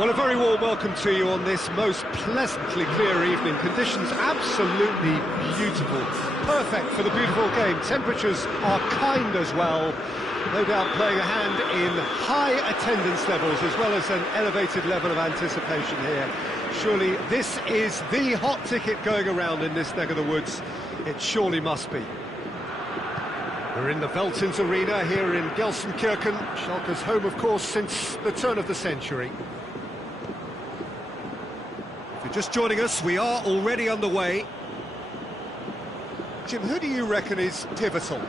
Well, a very warm welcome to you on this most pleasantly clear evening. Conditions absolutely beautiful. Perfect for the beautiful game. Temperatures are kind as well. No doubt playing a hand in high attendance levels as well as an elevated level of anticipation here. Surely this is the hot ticket going around in this neck of the woods. It surely must be. We're in the Veltins Arena here in Gelsenkirchen. Schalke's home, of course, since the turn of the century. If you're just joining us, we are already underway. Jim, who do you reckon is pivotal?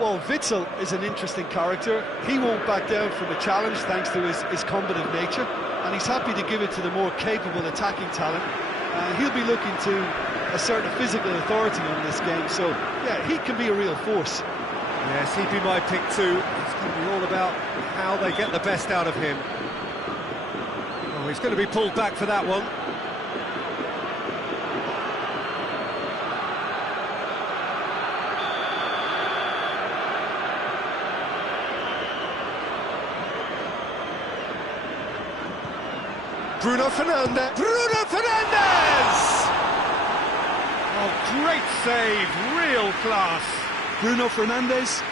Well, Witsel is an interesting character. He won't back down from a challenge thanks to his combative nature, and he's happy to give it to the more capable attacking talent. He'll be looking to assert a physical authority on this game, so yeah, he can be a real force. Yes, he'd be my pick too. It's going to be all about how they get the best out of him. Oh, he's going to be pulled back for that one. Bruno Fernandes! Bruno Fernandes! Oh, great save, real class. Bruno Fernandes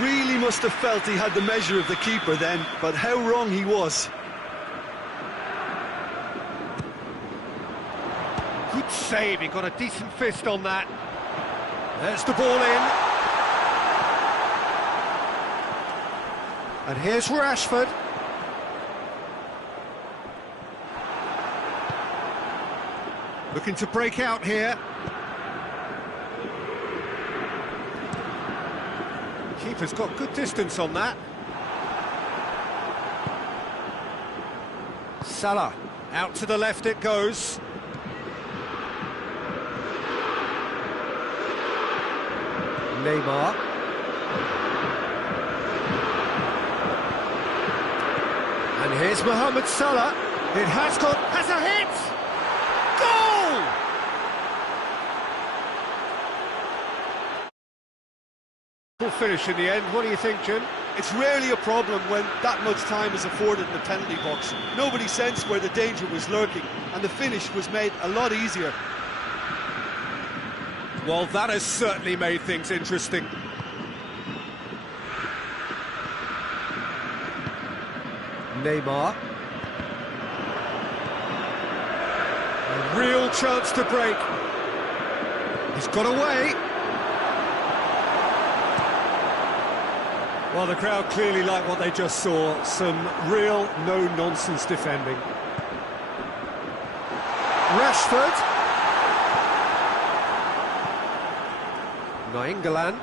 really must have felt he had the measure of the keeper then, but how wrong he was. Good save, he got a decent fist on that. There's the ball in. And here's Rashford. Looking to break out here. Keeper's got good distance on that. Salah, out to the left it goes. Neymar. And here's Mohamed Salah. It has a hit! Goal! Full finish in the end. What do you think, Jim? It's rarely a problem when that much time is afforded in the penalty box. Nobody sensed where the danger was lurking, and the finish was made a lot easier. Well, that has certainly made things interesting. Neymar. A real chance to break. He's got away. Well, the crowd clearly like what they just saw. Some real no-nonsense defending. Rashford. Nainggolan.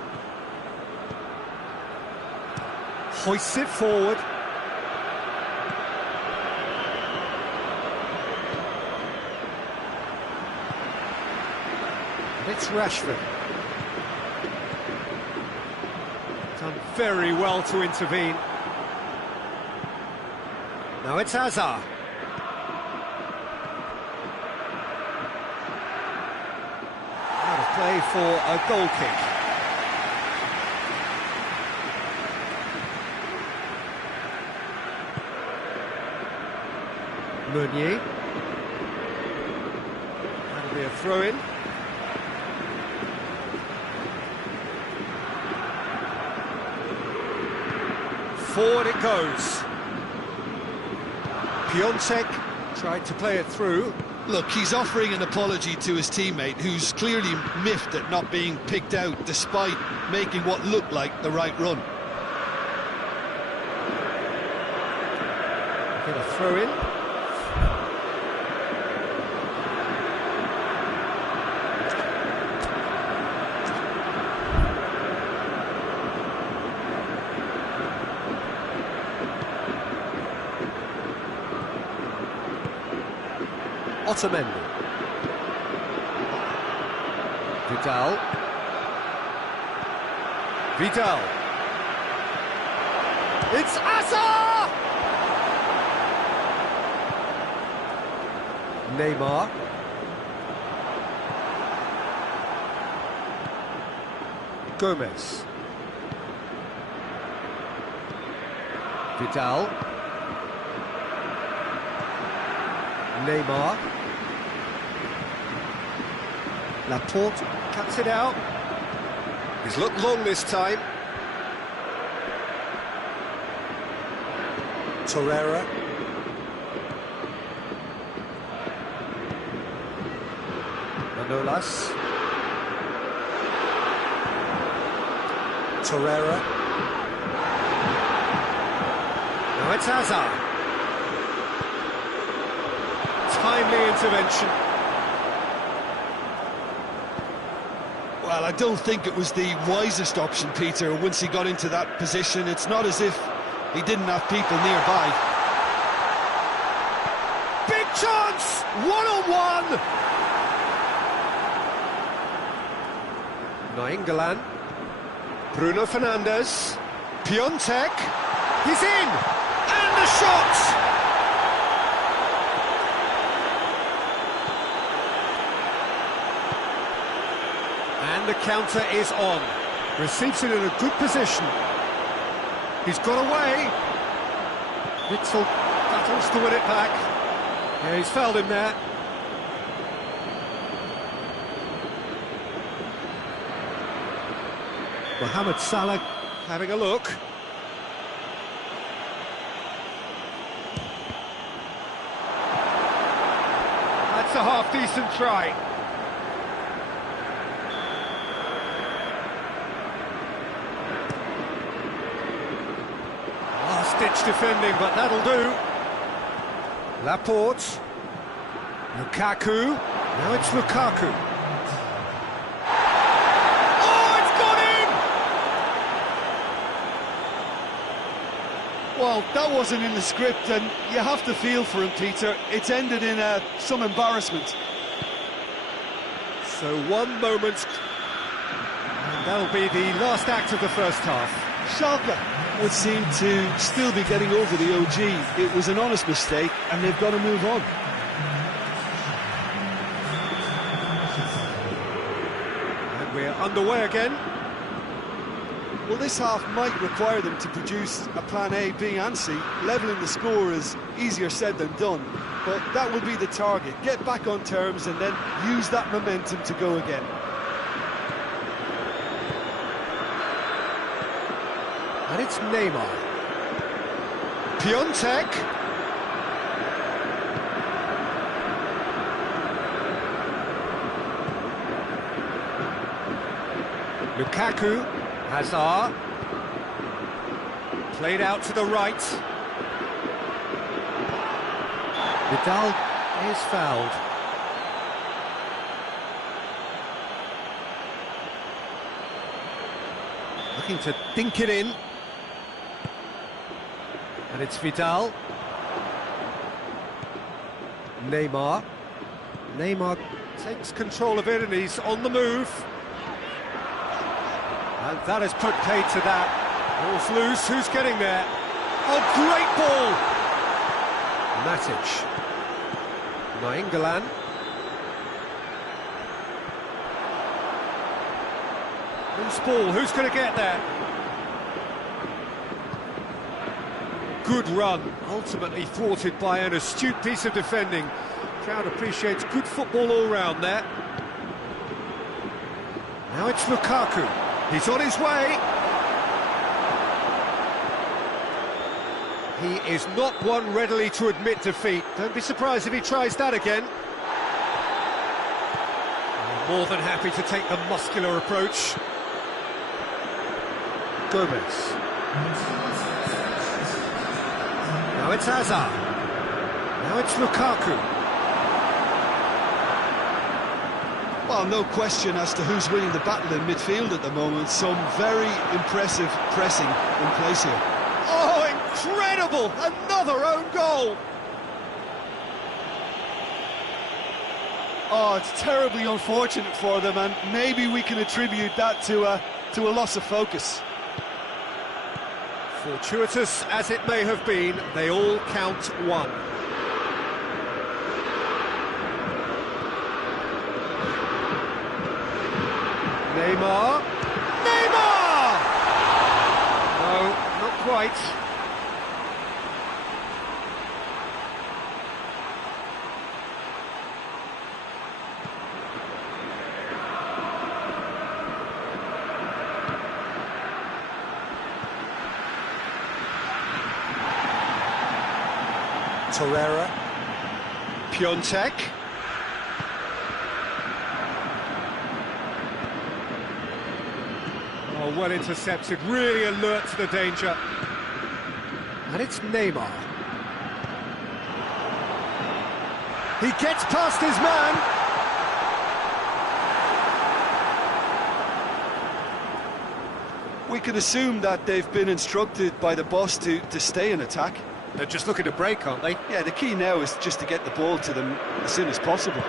Hoists it forward. And it's Rashford. Done very well to intervene. Now it's Hazard. Out of play for a goal kick. Meunier. That'll be a throw-in. Forward it goes. Piontek tried to play it through. Look, he's offering an apology to his teammate, who's clearly miffed at not being picked out despite making what looked like the right run. Get a throw in. Otamendi. Vidal. Vidal. It's Asa! Neymar. Gomez. Neymar. Laporte cuts it out. He's looked long this time. Torreira. Manolas. Torreira. Now it's Hazard. Timely intervention. Well, I don't think it was the wisest option, Peter, once he got into that position. It's not as if he didn't have people nearby. Big chance! One-on-one! Nainggolan. Bruno Fernandes. Piontek. He's in! And the shot! And the counter is on. Receives it in a good position. He's got away. Witzel battles to win it back. Yeah, he's fouled him there. Mohamed Salah having a look. That's a half-decent try. Last-ditch defending, but that'll do. Laporte. Lukaku. Now it's Lukaku. Well, that wasn't in the script, and you have to feel for him, Peter. It's ended in some embarrassment. So 1 moment, and that'll be the last act of the first half. Schalke would seem to still be getting over the OG. It was an honest mistake, and they've got to move on. And we're underway again. Well, this half might require them to produce a plan A, B and C. Levelling the score is easier said than done, but that would be the target. Get back on terms and then use that momentum to go again. And it's Neymar. Piontek. Lukaku. Hazard. Played out to the right. Vidal is fouled. Looking to dink it in. And it's Vidal. Neymar. Neymar takes control of it and he's on the move. And that has put paid to that. Ball's loose, who's getting there? A great ball! Matic. Nainggolan. Loose ball, who's going to get there? Good run, ultimately thwarted by an astute piece of defending. Crowd appreciates good football all round there. Now it's Lukaku. He's on his way. He is not one readily to admit defeat. Don't be surprised if he tries that again. More than happy to take the muscular approach. Gomez. Now it's Hazard. Now it's Lukaku. Well, no question as to who's winning the battle in midfield at the moment. Some very impressive pressing in place here. Oh, incredible! Another own goal! Oh, it's terribly unfortunate for them, and maybe we can attribute that to a loss of focus. Fortuitous as it may have been, they all count one. Neymar. Neymar! No, not quite. Torreira. Piontek. Oh, well intercepted, really alert to the danger. And it's Neymar. He gets past his man. We can assume that they've been instructed by the boss to stay in attack. They're just looking to break, aren't they? Yeah, the key now is just to get the ball to them as soon as possible.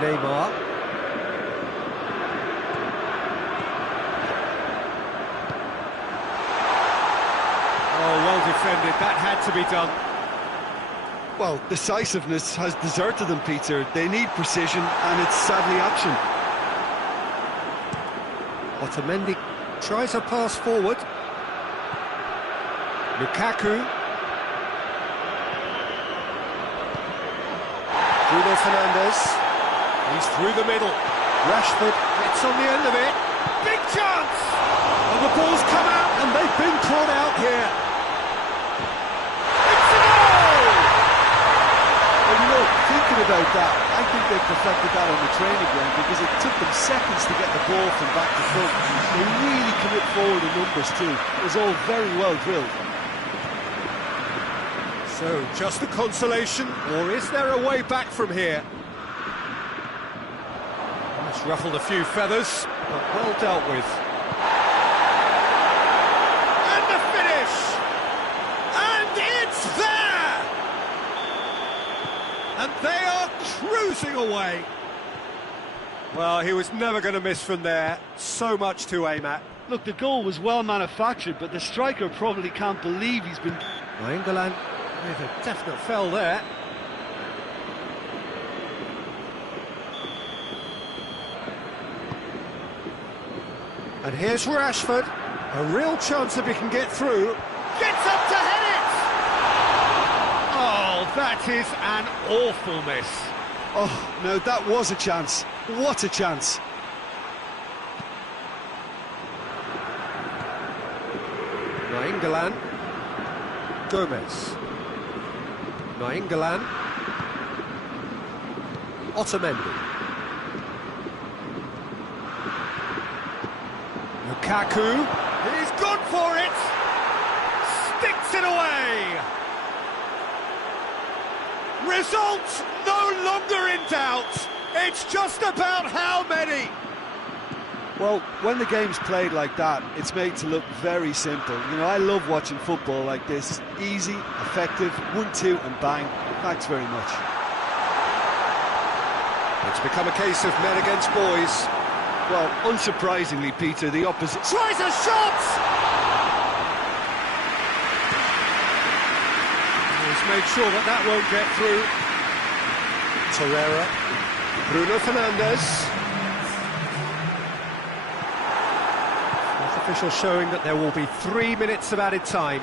Neymar. Oh, well defended. That had to be done. Well, decisiveness has deserted them, Peter. They need precision, and it's sadly absent. Otamendi tries a pass forward. Lukaku. Bruno Fernandes. He's through the middle. Rashford gets on the end of it. Big chance! And the ball's come out, and they've been caught out here. It's a goal! Well, you know, thinking about that, I think they've perfected that on the training ground because it took them seconds to get the ball from back to front. They really commit forward in numbers too. It was all very well drilled. So, just a consolation, or is there a way back from here? That's ruffled a few feathers, but well dealt with. And the finish! And it's there! And they are cruising away. Well, he was never going to miss from there. So much to aim at. Look, the goal was well manufactured, but the striker probably can't believe he's been... England with a definite fell there. And here's Rashford. A real chance if he can get through. Gets up to head it! Oh, that is an awful miss. Oh, no, that was a chance. What a chance. Nainggolan. Gomez. Nainggolan. Otamendi. Lukaku. He's gone for it! Sticks it away! Result no longer in doubt. It's just about how many. Well, when the game's played like that, it's made to look very simple. You know, I love watching football like this. Easy, effective, 1-2 and bang. Thanks very much. It's become a case of men against boys. Well, unsurprisingly, Peter, the opposite... Tries a shot! He's made sure that that won't get through. Torreira. Bruno Fernandes. Official showing that there will be 3 minutes of added time.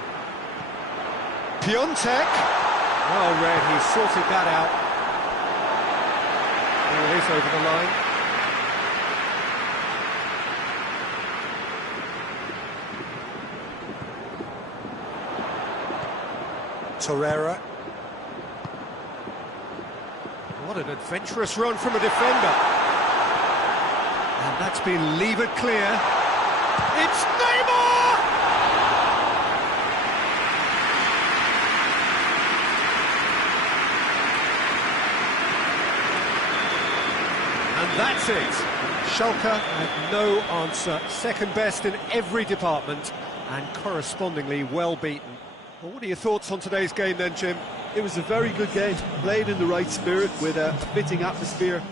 Piontek. Well read, he sorted that out. There it is over the line. Torreira. What an adventurous run from a defender. And that's been levered clear. It's Neymar! And that's it. Schalke had no answer. Second best in every department and correspondingly well beaten. Well, what are your thoughts on today's game then, Jim? It was a very good game, played in the right spirit with a fitting atmosphere.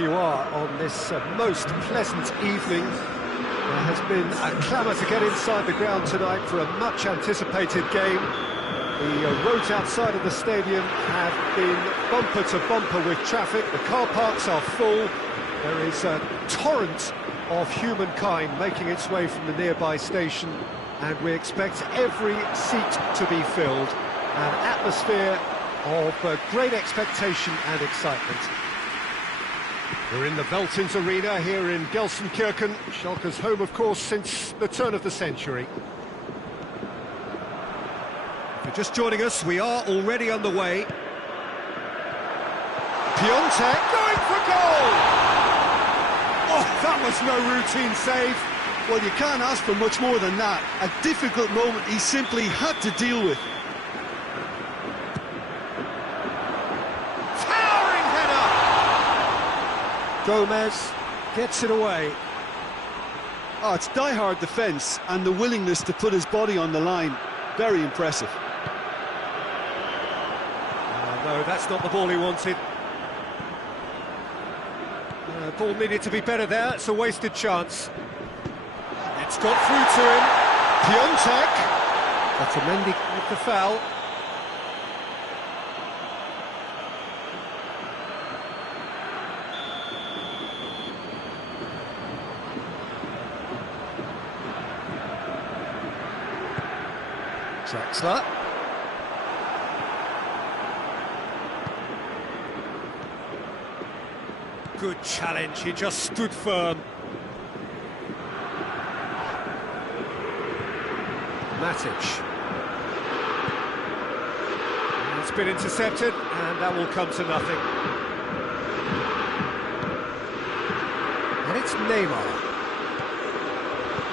wherever you are on this most pleasant evening. There has been a clamour to get inside the ground tonight for a much-anticipated game. The roads outside of the stadium have been bumper to bumper with traffic. The car parks are full. There is a torrent of humankind making its way from the nearby station, and we expect every seat to be filled. An atmosphere of great expectation and excitement. We're in the Veltins Arena here in Gelsenkirchen, Schalke's home, of course, since the turn of the century. If you're just joining us, we are already underway. Piontek going for goal! Oh, that was no routine save. Well, you can't ask for much more than that. A difficult moment he simply had to deal with. Towering header! Gomez gets it away. Oh, it's die-hard defence and the willingness to put his body on the line. Very impressive. No, that's not the ball he wanted. Ball needed to be better there. It's a wasted chance. It's got through to him. Piontek. Otamendi with the foul. Draxler. Good challenge, he just stood firm. Matic. It's been intercepted, and that will come to nothing. And it's Neymar.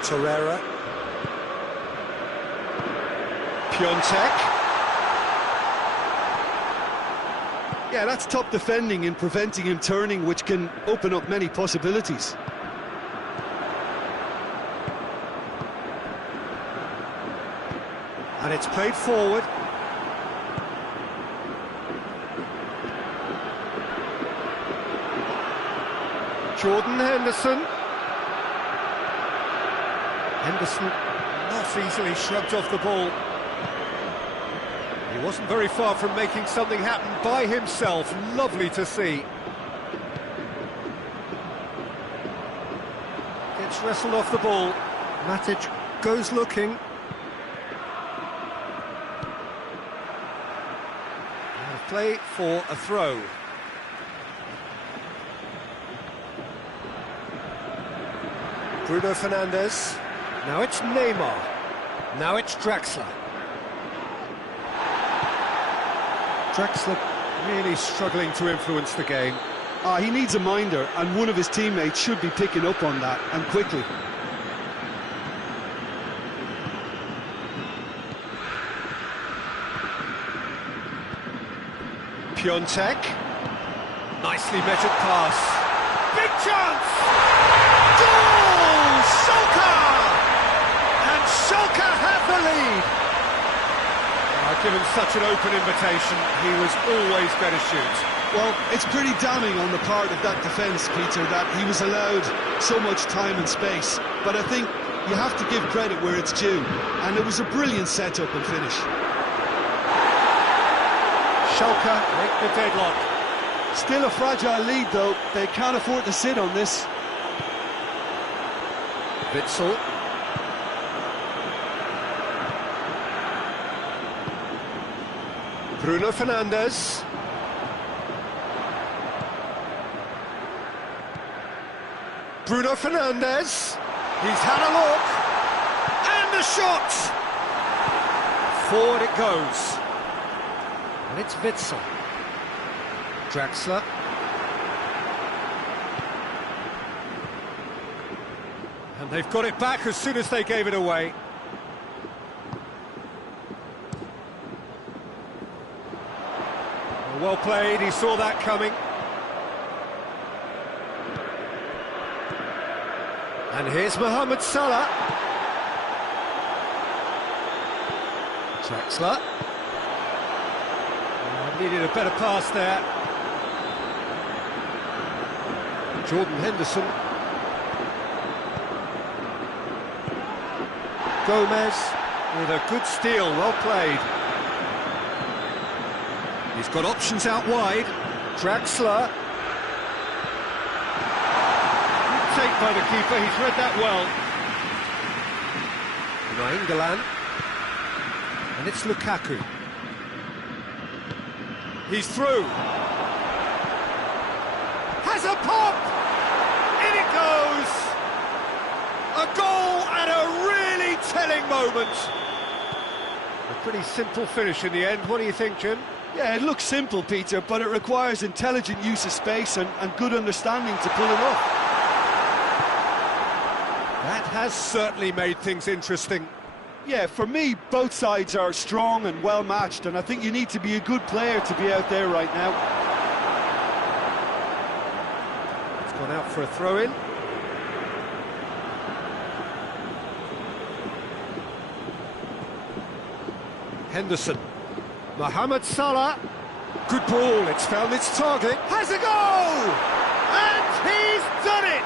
Torreira. Piontek. Yeah, that's top defending in preventing him turning, which can open up many possibilities. And it's played forward. Jordan Henderson. Henderson not easily shrugged off the ball. He wasn't very far from making something happen by himself. Lovely to see. Gets wrestled off the ball. Matic goes looking. Play for a throw. Bruno Fernandes. Now it's Neymar. Now it's Draxler. Draxler really struggling to influence the game. He needs a minder, and one of his teammates should be picking up on that, and quickly. Piontek. Nicely measured pass. Big chance! Goal! Schalke! And Schalke have the lead. Given such an open invitation, he was always going to shoot. Well, it's pretty damning on the part of that defence, Peter, that he was allowed so much time and space. But I think you have to give credit where it's due, and it was a brilliant setup and finish. Schalke make the deadlock. Still a fragile lead, though. They can't afford to sit on this. Witsel. Bruno Fernandes. Bruno Fernandes. He's had a look. And a shot! Forward it goes. And it's Witsel. Draxler. And they've got it back as soon as they gave it away. Well played, he saw that coming. And here's Mohamed Salah. Draxler. Needed a better pass there. Jordan Henderson. Gomez with a good steal, well played. He's got options out wide. Draxler. Good take by the keeper, he's read that well. Nainggolan. And it's Lukaku. He's through. Has a pop! In it goes! A goal at a really telling moment. A pretty simple finish in the end. What do you think, Jim? Yeah, it looks simple, Peter, but it requires intelligent use of space and good understanding to pull it off. That has certainly made things interesting. Yeah, for me, both sides are strong and well matched, and I think you need to be a good player to be out there right now. It's gone out for a throw-in. Henderson. Mohamed Salah. Good ball, it's found its target. Has a goal! And he's done it!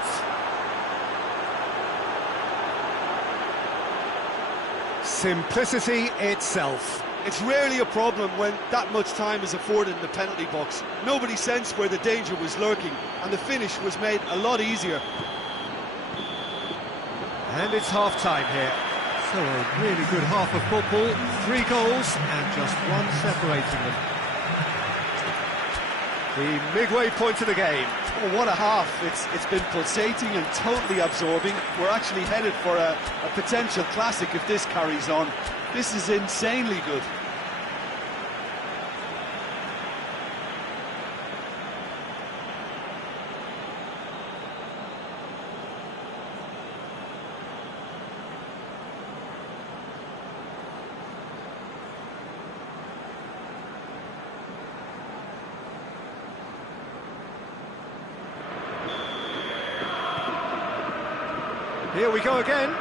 Simplicity itself. It's rarely a problem when that much time is afforded in the penalty box. Nobody sensed where the danger was lurking, and the finish was made a lot easier. And it's half-time here. So a really good half of football. 3 goals and just one separating them. The midway point of the game. Oh, what a half. It's been pulsating and totally absorbing. We're actually headed for a potential classic if this carries on. This is insanely good. Here we go again.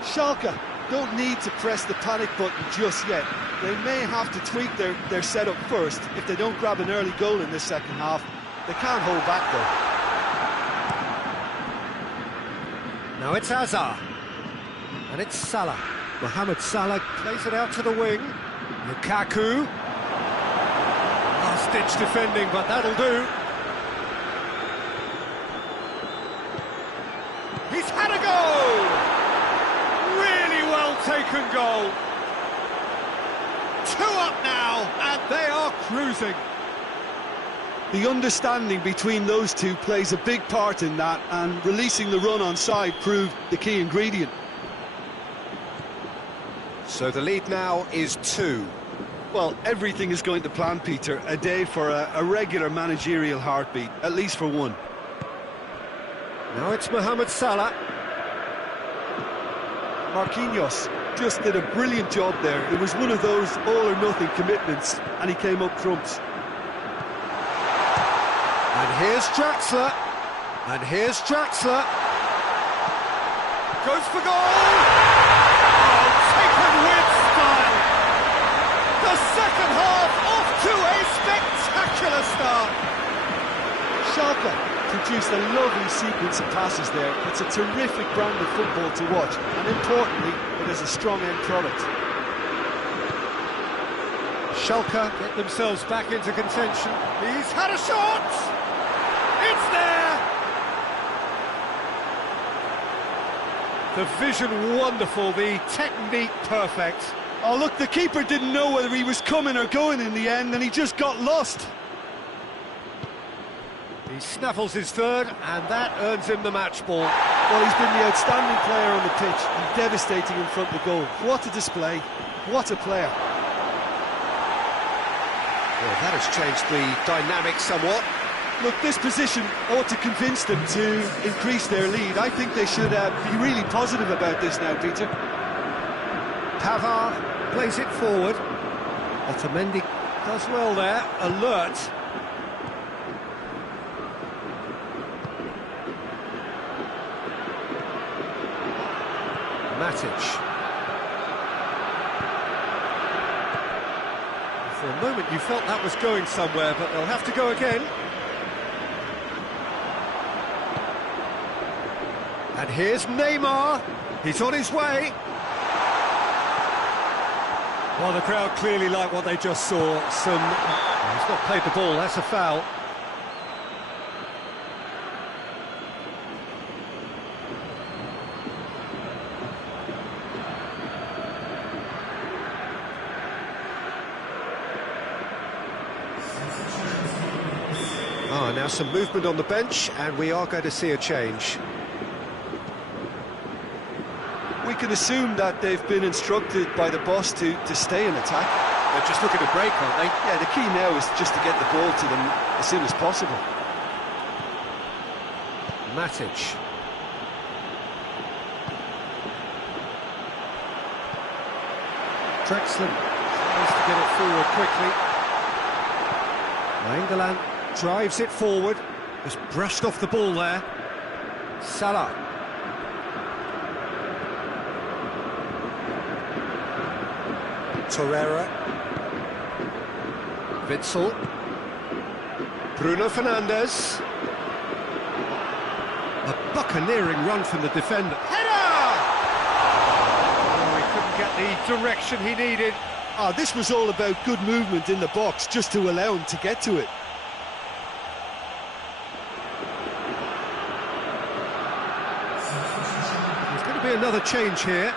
Schalke don't need to press the panic button just yet. They may have to tweak their setup first if they don't grab an early goal in this second half. They can't hold back though. Now it's Hazard. And it's Salah. Mohamed Salah plays it out to the wing. Lukaku. Last-ditch defending, but that'll do. He's had a goal! Really well-taken goal. 2 up now, and they are cruising. The understanding between those two plays a big part in that, and releasing the run on side proved the key ingredient. So the lead now is 2. Well, everything is going to plan, Peter. A day for a regular managerial heartbeat, at least for one. Now it's Mohamed Salah. Marquinhos just did a brilliant job there. It was one of those all-or-nothing commitments, and he came up trumps. And here's Draxler. And here's Draxler. Goes for goal! Oh, taken with style! The second half off to a spectacular start! Schalke produced a lovely sequence of passes there. It's a terrific brand of football to watch, and importantly, it is a strong end product. Schalke get themselves back into contention. He's had a shot! It's there! The vision wonderful, the technique perfect. Oh look, the keeper didn't know whether he was coming or going in the end, and he just got lost. He snaffles his third, and that earns him the match ball. Well, he's been the outstanding player on the pitch and devastating in front of the goal. What a display, what a player. Well, that has changed the dynamic somewhat. Look, this position ought to convince them to increase their lead. I think they should be really positive about this now, Peter. Pavard plays it forward. Otamendi does well there, alert. Matic. For a moment you felt that was going somewhere, but they'll have to go again. And here's Neymar. He's on his way. Well, the crowd clearly like what they just saw. He's not played the ball, that's a foul. Now some movement on the bench, and we are going to see a change. We can assume that they've been instructed by the boss to stay in attack. They're just looking to break, aren't they? Yeah, the key now is just to get the ball to them as soon as possible. Matic. Drexler tries to get it forward quickly. England drives it forward. Just brushed off the ball there. Salah. Torreira. Witsel. Bruno Fernandes. A buccaneering run from the defender. Header! Oh, he couldn't get the direction he needed. This was all about good movement in the box, just to allow him to get to it. There's going to be another change here.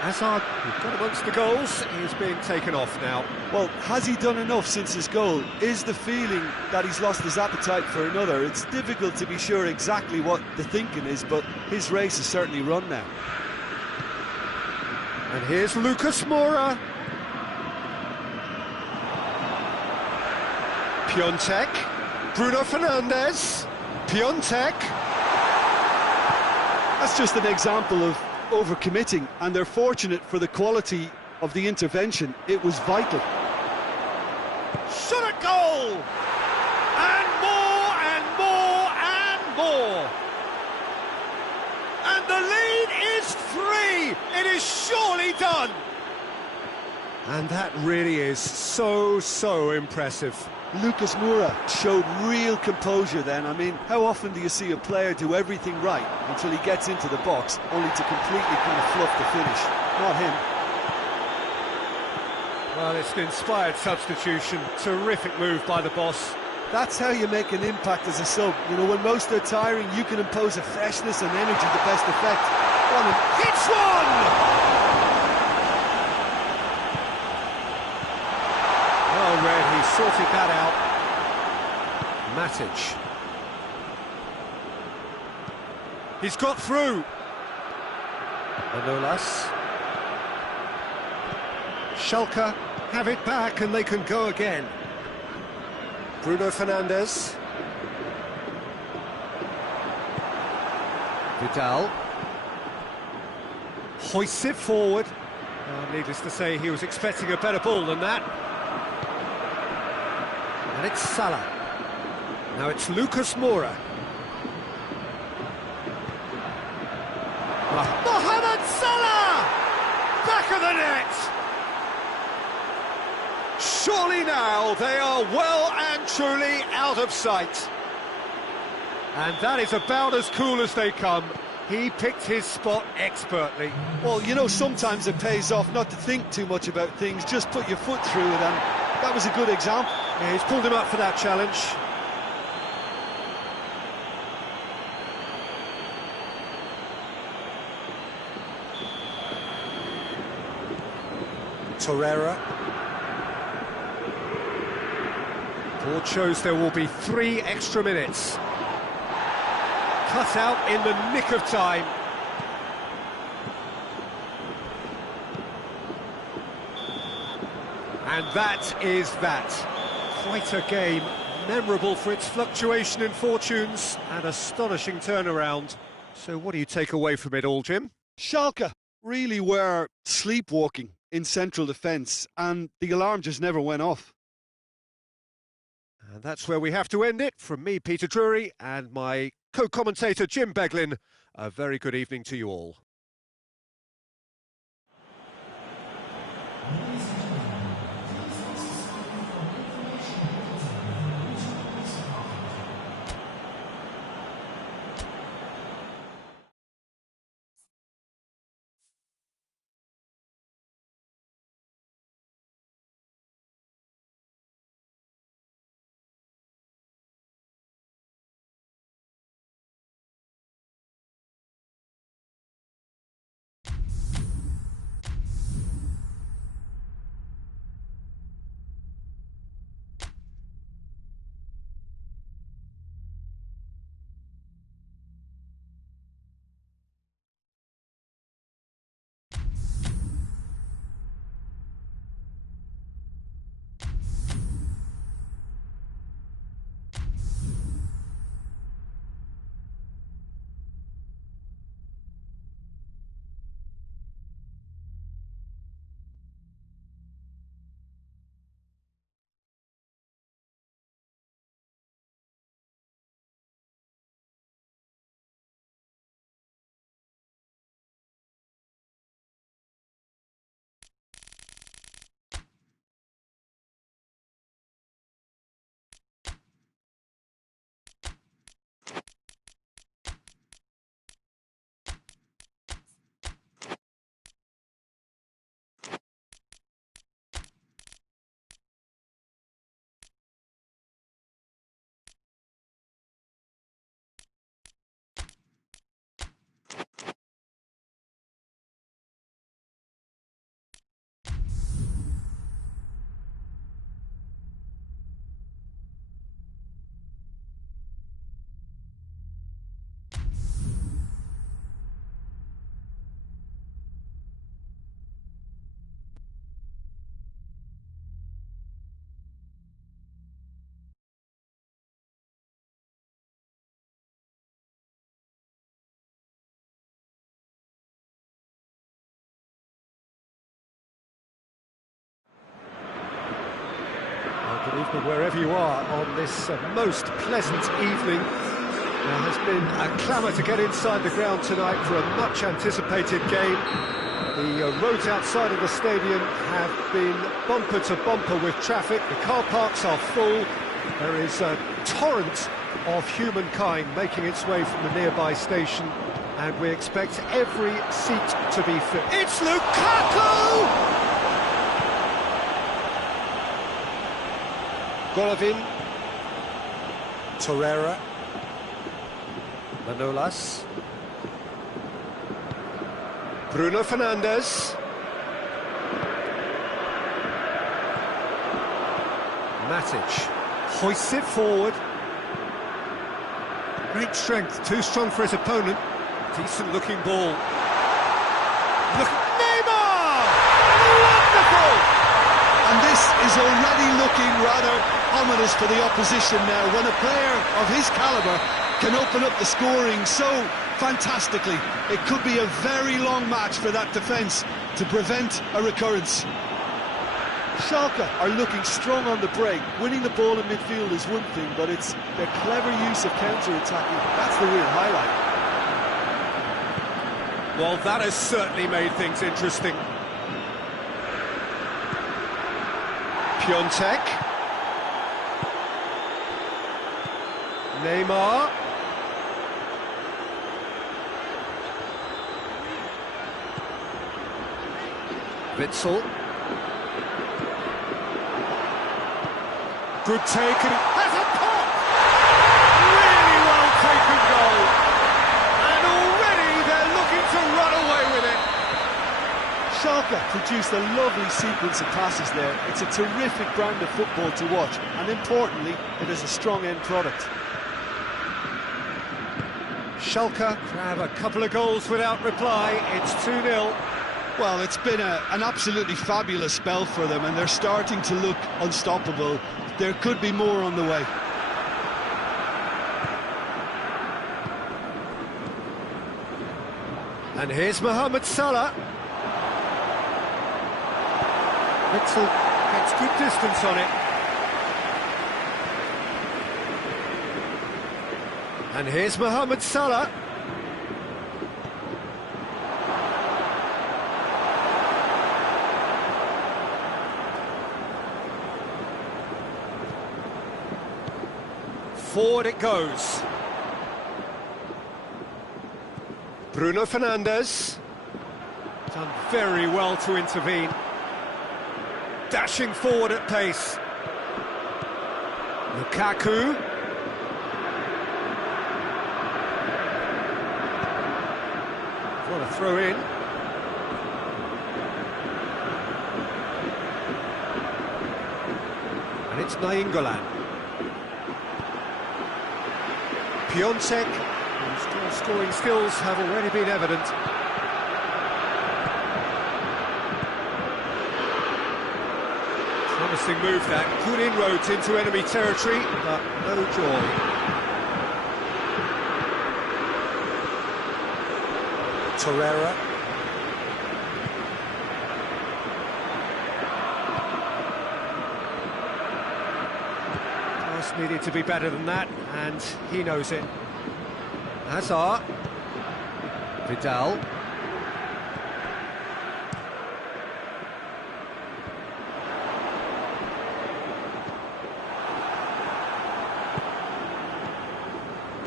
Hazard, who got amongst the goals, is being taken off now. Well, has he done enough since his goal? Is the feeling that he's lost his appetite for another? It's difficult to be sure exactly what the thinking is, but his race is certainly run now. And here's Lucas Moura. Piontek, Bruno Fernandes, Piontek. That's just an example of overcommitting, and they're fortunate for the quality of the intervention. It was vital. Shot at goal! And more, and more, and more! And the lead is 3! It is surely done! And that really is so impressive. Lucas Moura showed real composure then. I mean, how often do you see a player do everything right until he gets into the box, only to completely kind of fluff the finish? Not him. Well, it's an inspired substitution. Terrific move by the boss. That's how you make an impact as a sub. You know, when most are tiring, you can impose a freshness and energy to best effect. Hits one! Well read, he sorted that out. Matic. He's got through. Manolas. Schalke have it back and they can go again. Bruno Fernandes. Vidal. Hoists it forward. Needless to say, he was expecting a better ball than that. And it's Salah. Now it's Lucas Moura. Mohamed Salah! Back of the net! Surely now they are well and truly out of sight. And that is about as cool as they come. He picked his spot expertly. Well, you know, sometimes it pays off not to think too much about things, just put your foot through it, and that was a good example. Yeah, he's pulled him up for that challenge. Torreira. Board shows there will be 3 extra minutes. Cut out in the nick of time. And that is that. Quite a game, memorable for its fluctuation in fortunes and astonishing turnaround. So what do you take away from it all, Jim? Schalke really were sleepwalking in central defence, and the alarm just never went off. And that's where we have to end it. From me, Peter Drury, and my co-commentator, Jim Beglin, a very good evening to you all. But wherever you are on this most pleasant evening, there has been a clamour to get inside the ground tonight for a much-anticipated game. The roads outside of the stadium have been bumper to bumper with traffic. The car parks are full. There is a torrent of humankind making its way from the nearby station, and we expect every seat to be filled. It's Lukaku! Golovin, Torreira, Manolas, Bruno Fernandes, Matic hoists it forward. Great strength, too strong for his opponent. Decent looking ball. Look, Neymar! Wonderful! And this is already looking rather ominous for the opposition now, when a player of his calibre can open up the scoring so fantastically. It could be a very long match for that defence to prevent a recurrence. Schalke are looking strong on the break. Winning the ball in midfield is one thing, but it's their clever use of counter-attacking. That's the real highlight. Well, that has certainly made things interesting. Piontek. Neymar. Witsel. Good take, and has a pop! Really well taken goal. And already they're looking to run away with it. Schalke produced a lovely sequence of passes there. It's a terrific brand of football to watch, and importantly, it is a strong end product. Schalke have a couple of goals without reply. It's 2-0. Well, it's been an absolutely fabulous spell for them, and they're starting to look unstoppable. There could be more on the way. And here's Mohamed Salah. Witsel gets good distance on it. And here's Mohamed Salah. Forward it goes. Bruno Fernandes. Done very well to intervene. Dashing forward at pace. Lukaku. What a throw in. And it's Nainggolan. Piontek, whose scoring skills have already been evident. Promising move that, good inroads into enemy territory, but no joy. Torreira. Pass needed to be better than that, and he knows it. Hazard. Vidal.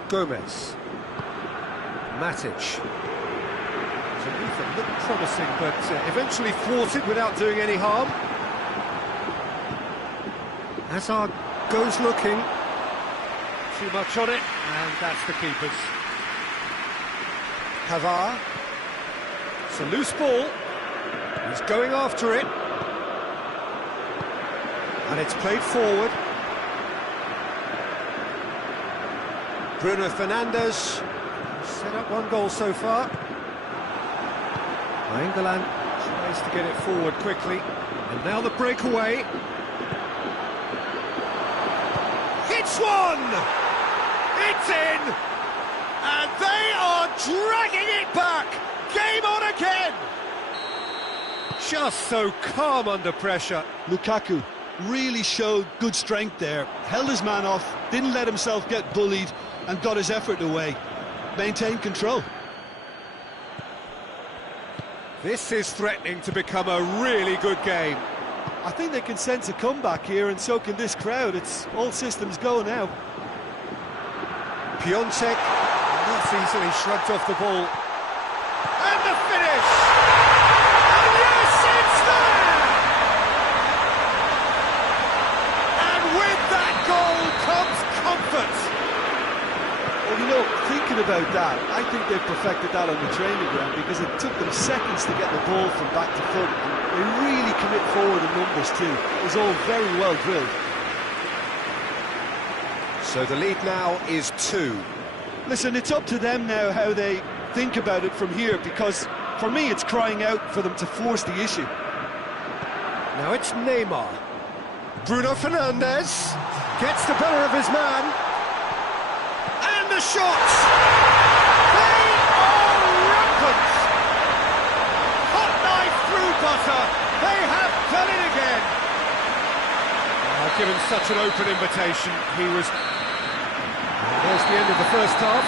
Gomez. Matic. It's a move that looked promising, but eventually thwarted without doing any harm. Hazard goes looking. Too much on it, and that's the keeper's. Pavard. It's a loose ball. He's going after it. And it's played forward. Bruno Fernandes. Set up one goal so far. Nainggolan tries to get it forward quickly. And now the breakaway. It's one! It's in! And they are dragging it back! Game on again! Just so calm under pressure. Lukaku really showed good strength there. Held his man off, didn't let himself get bullied, and got his effort away. Maintained control. This is threatening to become a really good game. I think they can sense a comeback here, and so can this crowd. It's all systems go now. Piontek, that's easily shrugged off the ball. And the finish! And yes, it's there! And with that goal comes comfort. Well, you know, thinking about that, I think they've perfected that on the training ground, because it took them seconds to get the ball from back to front. And they really commit forward in numbers too. It was all very well drilled. So the lead now is 2. Listen, it's up to them now how they think about it from here, because for me it's crying out for them to force the issue. Now it's Neymar. Bruno Fernandes gets the better of his man. And the shots! They are rampant! Hot knife through butter. They have done it again. Given such an open invitation, he was... There's the end of the first half.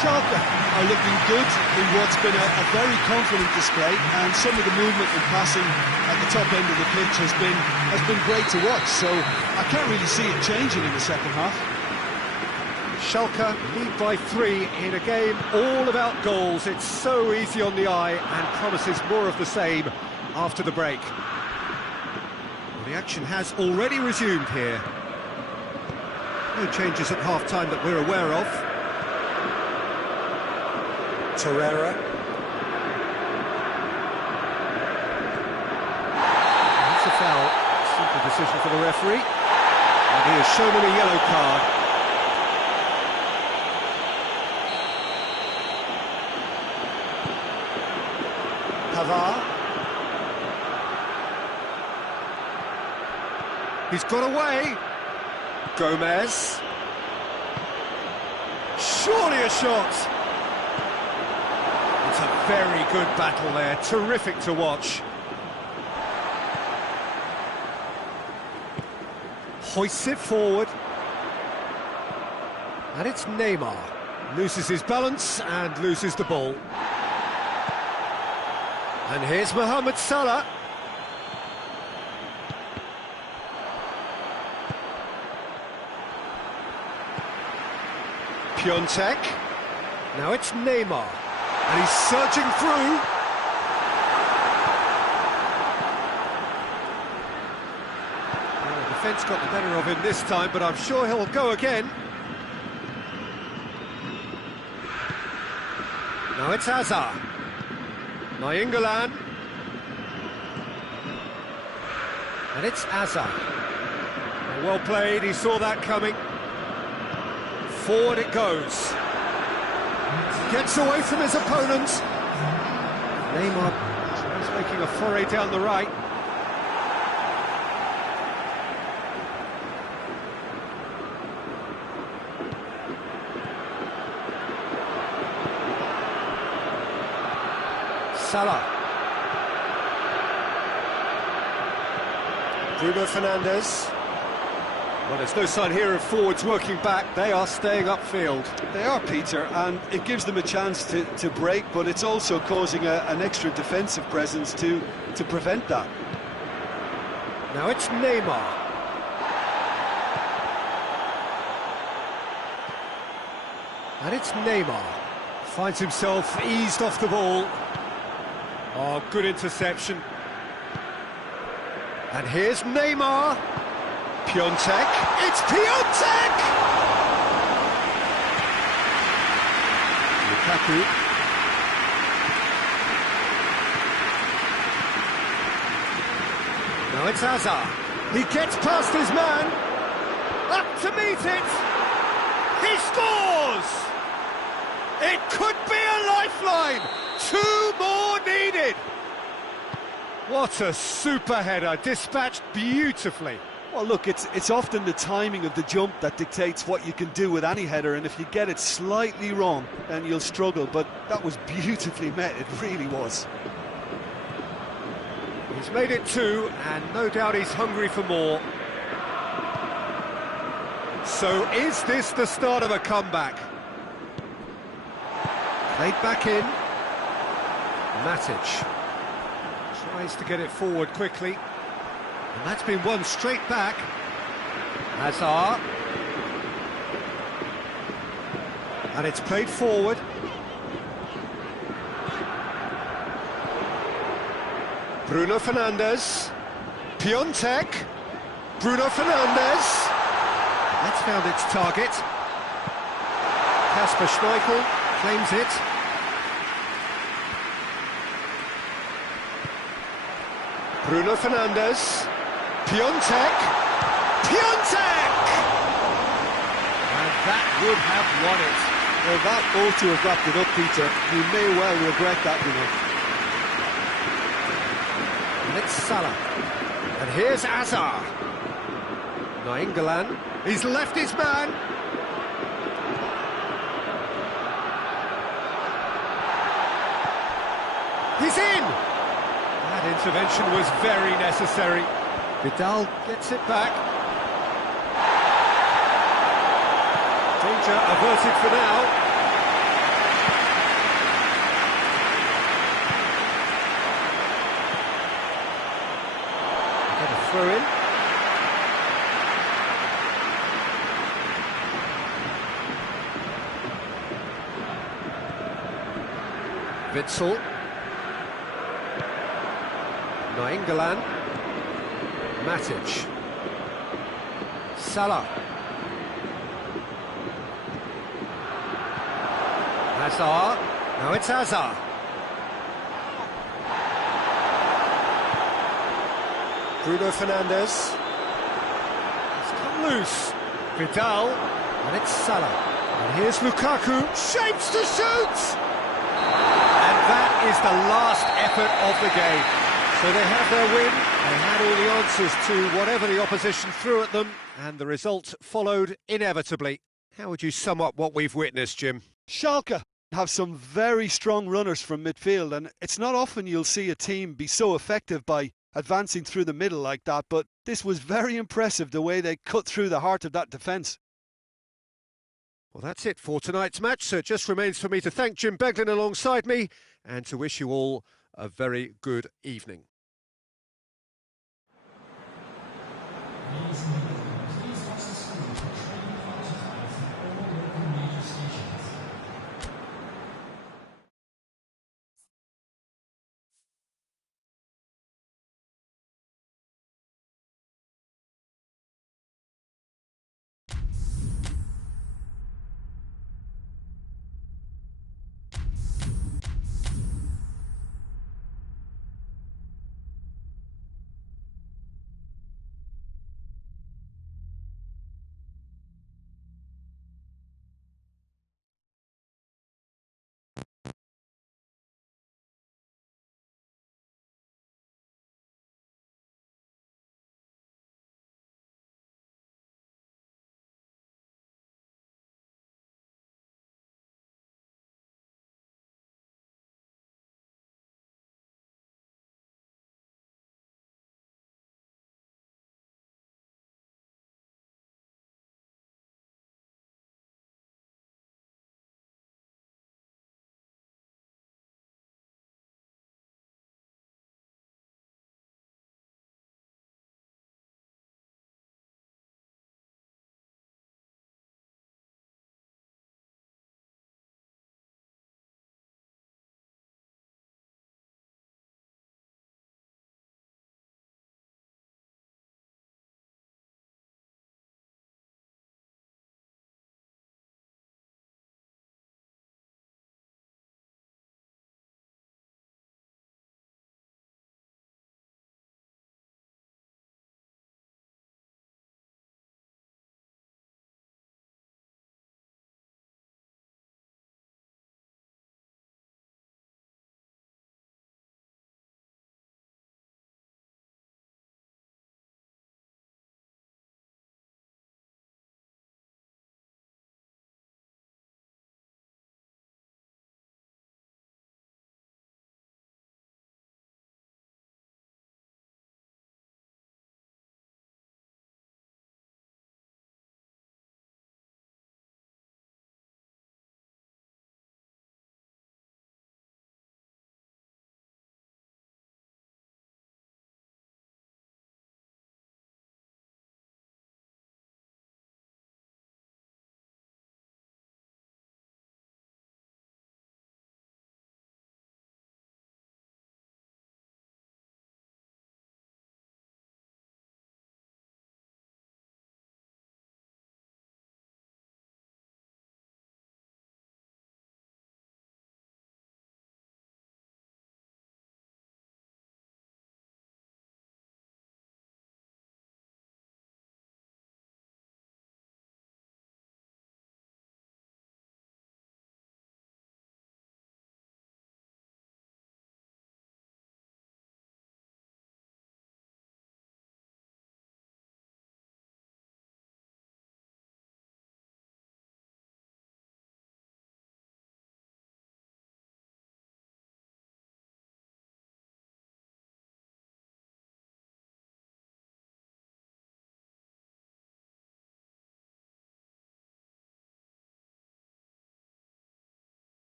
Schalke are looking good in what's been a very confident display, and some of the movement and passing at the top end of the pitch has been great to watch, so I can't really see it changing in the second half. Schalke lead by 3 in a game all about goals. It's so easy on the eye and promises more of the same after the break. Well, the action has already resumed here. No changes at half-time that we're aware of. Torreira. That's a foul. Simple decision for the referee. And he has shown him a yellow card. Pavard. He's got away. Gomez. Surely a shot. It's a very good battle there. Terrific to watch. Hoists it forward. And it's Neymar. Loses his balance and loses the ball. And here's Mohamed Salah. Piontek. Now it's Neymar. And he's surging through. Well, the defence got the better of him this time, but I'm sure he'll go again. Now it's Hazard. Nainggolan. And it's Hazard. Well played, he saw that coming. Forward it goes. Gets away from his opponent. Neymar is making a foray down the right. Salah. Bruno Fernandes. Well, there's no sign here of forwards working back. They are staying upfield. They are, Peter, and it gives them a chance to break, but it's also causing an extra defensive presence to prevent that. Now it's Neymar. And it's Neymar. Finds himself eased off the ball. Oh, good interception. And here's Neymar. Piontek. It's Piontek! Lukaku. Now it's Hazard. He gets past his man. Up to meet it. He scores! It could be a lifeline. 2 more needed. What a super header, dispatched beautifully. Well, look, it's often the timing of the jump that dictates what you can do with any header, and if you get it slightly wrong, then you'll struggle, but that was beautifully met, it really was. He's made it 2, and no doubt he's hungry for more. So is this the start of a comeback? Played back in. Matic tries to get it forward quickly. And that's been won straight back. Hazard. And it's played forward. Bruno Fernandes. Piontek. Bruno Fernandes. That's found its target. Kasper Schmeichel claims it. Bruno Fernandes. Piontek. Piontek! And that would have won it. Well, that ought to have wrapped it up, Peter. You may well regret that, you know. And it's Salah. And here's Hazard. Nainggolan. He's left his man. He's in! That intervention was very necessary. Vidal gets it back. Danger averted for now. Get a throw in. Witsel. Nainggolan. Matic. Salah. Hazard. Now it's Hazard. Bruno Fernandes. It's come loose. Vidal. And it's Salah. And here's Lukaku. Shapes to shoot! And that is the last effort of the game. So they have their win, they had all the answers to whatever the opposition threw at them, and the result followed inevitably. How would you sum up what we've witnessed, Jim? Schalke have some very strong runners from midfield, and it's not often you'll see a team be so effective by advancing through the middle like that, but this was very impressive, the way they cut through the heart of that defence. Well, that's it for tonight's match, so it just remains for me to thank Jim Beglin alongside me, and to wish you all a very good evening.